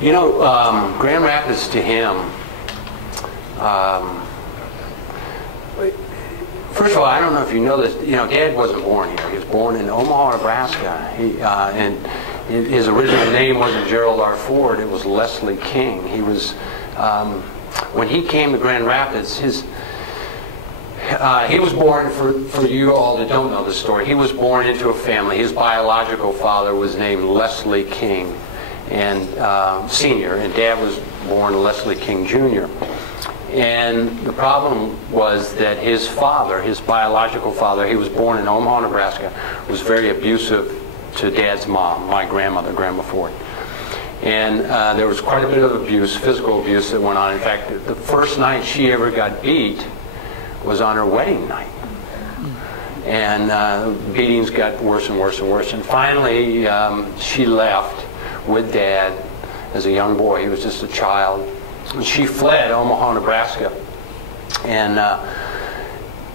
You know, Grand Rapids to him, first of all, I don't know if you know this, you know, Dad wasn't born here. He was born in Omaha, Nebraska. And his original name wasn't Gerald R. Ford, it was Leslie King. He was, when he came to Grand Rapids, he was born, for you all that don't know the story, he was born into a family. His biological father was named Leslie King, and Sr., and Dad was born Leslie King Jr. And the problem was that his father, his biological father, he was born in Omaha, Nebraska, was very abusive to Dad's mom, my grandmother, Grandma Ford. And there was quite a bit of abuse, physical abuse that went on. In fact, the first night she ever got beat was on her wedding night. And beatings got worse and worse and worse. And finally, she left with Dad as a young boy. He was just a child. And she fled Omaha, Nebraska, and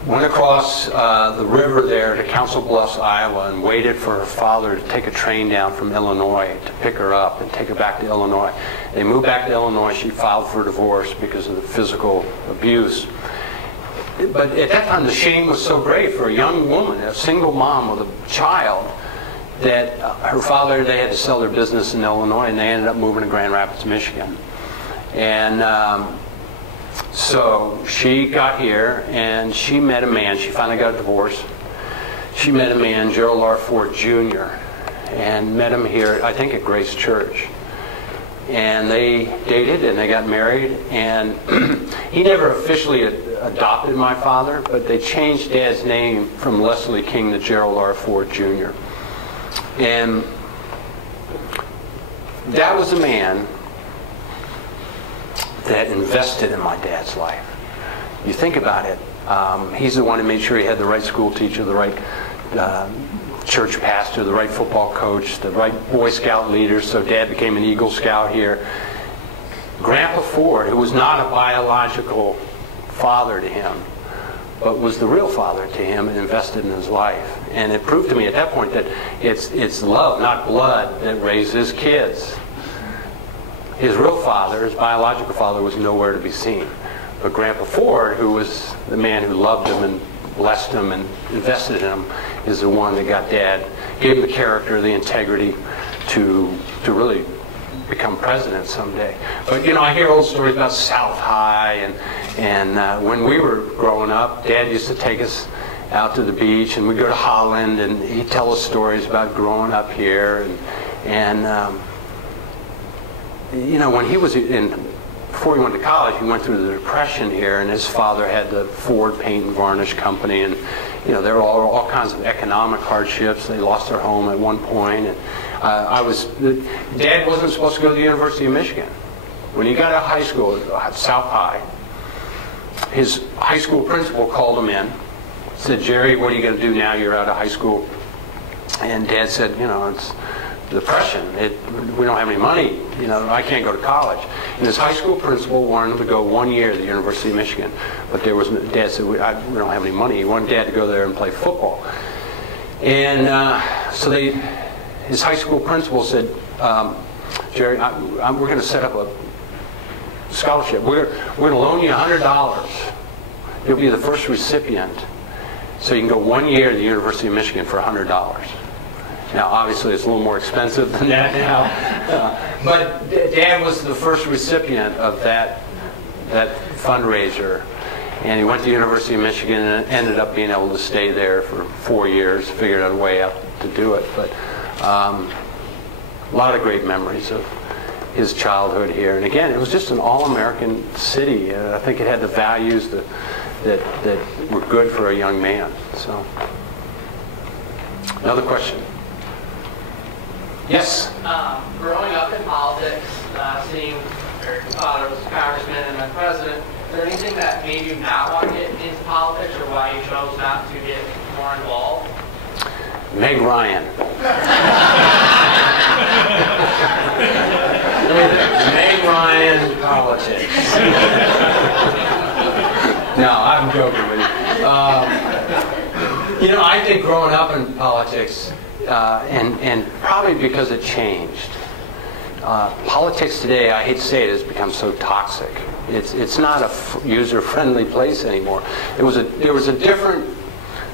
went across the river there to Council Bluffs, Iowa, and waited for her father to take a train down from Illinois to pick her up and take her back to Illinois. They moved back to Illinois. She filed for divorce because of the physical abuse. But at that time, the shame was so great for a young woman, a single mom with a child, that her father, they had to sell their business in Illinois, and they ended up moving to Grand Rapids, Michigan. And so she got here, and she met a man. She finally got a divorce. She met a man, Gerald R. Ford Jr., and met him here, I think, at Grace Church. And they dated, and they got married, and he never officially adopted my father, but they changed Dad's name from Leslie King to Gerald R. Ford Jr. And that was a man that invested in my dad's life. You think about it, he's the one who made sure he had the right school teacher, the right church pastor, the right football coach, the right Boy Scout leader, so Dad became an Eagle Scout here. Grandpa Ford, who was not a biological father to him, but was the real father to him and invested in his life. And it proved to me at that point that it's love, not blood, that raises kids. His real father, his biological father, was nowhere to be seen. But Grandpa Ford, who was the man who loved him and blessed him and invested in him, is the one that got Dad, gave him the character, the integrity to really become president someday. But you know, I hear old stories about South High, and when we were growing up, Dad used to take us out to the beach, and we'd go to Holland, and he'd tell us stories about growing up here, and you know, when he was before he went to college, he went through the Depression here, and his father had the Ford Paint and Varnish Company, and you know, there were all kinds of economic hardships. They lost their home at one point, and Dad wasn't supposed to go to the University of Michigan. When he got out of high school at South High, his high school principal called him in, said, "Jerry, what are you going to do now you're out of high school?" And Dad said, "You know, it's Depression. We don't have any money. You know, I can't go to college." And his high school principal wanted him to go 1 year to the University of Michigan, but Dad said, we don't have any money. He wanted Dad to go there and play football. And so his high school principal said, "Jerry, we're going to set up a scholarship. We're going to loan you $100. You'll be the first recipient, so you can go 1 year to the University of Michigan for $100. Now, obviously, it's a little more expensive than that now. But Dad was the first recipient of that fundraiser. And he went to the University of Michigan and ended up being able to stay there for 4 years, figured out a way out to do it. But a lot of great memories of his childhood here. And again, it was just an all-American city. I think it had the values that were good for a young man. So, another question. Yes? Growing up in politics, seeing your father was a congressman and then president, is there anything that made you not want to get into politics, or why you chose not to get more involved? Meg Ryan. Meg Ryan politics. No, I'm joking with you. You know, I think growing up in politics, and probably because it changed, Politics today, I hate to say it, has become so toxic. It's not a user-friendly place anymore. There was a different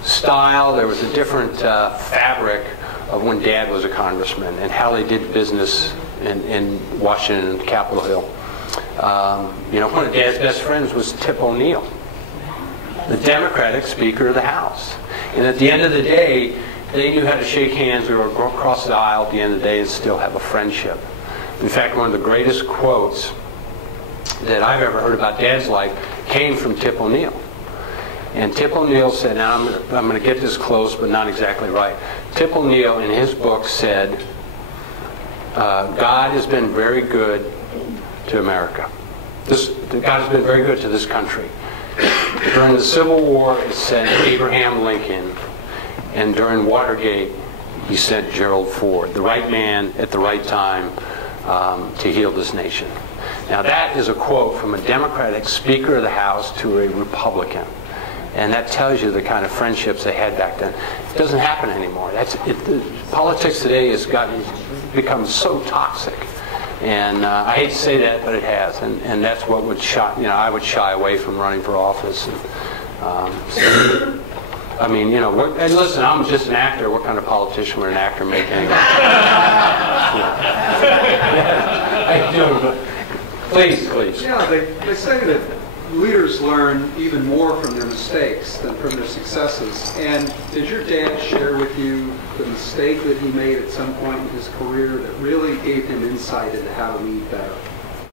style, there was a different fabric of when Dad was a congressman and how they did business in Washington and Capitol Hill. You know, one of Dad's best friends was Tip O'Neill, the Democratic Speaker of the House. And at the end of the day, they knew how to shake hands or go across the aisle at the end of the day and still have a friendship. In fact, one of the greatest quotes that I've ever heard about Dad's life came from Tip O'Neill. And Tip O'Neill said, now I'm going to get this close, but not exactly right. Tip O'Neill, in his book, said, God has been very good to America. God has been very good to this country. During the Civil War, it sent Abraham Lincoln. And during Watergate, he sent Gerald Ford, the right man at the right time to heal this nation. Now that is a quote from a Democratic Speaker of the House to a Republican. And that tells you the kind of friendships they had back then. It doesn't happen anymore. Politics today has become so toxic. And I hate to say that, but it has. And that's what would I would shy away from running for office. And, I mean, you know, and listen, I'm just an actor. What kind of politician would an actor make anyway? I do, but please. Yeah, they say that leaders learn even more from their mistakes than from their successes. And did your dad share with you the mistake that he made at some point in his career that really gave him insight into how to lead better?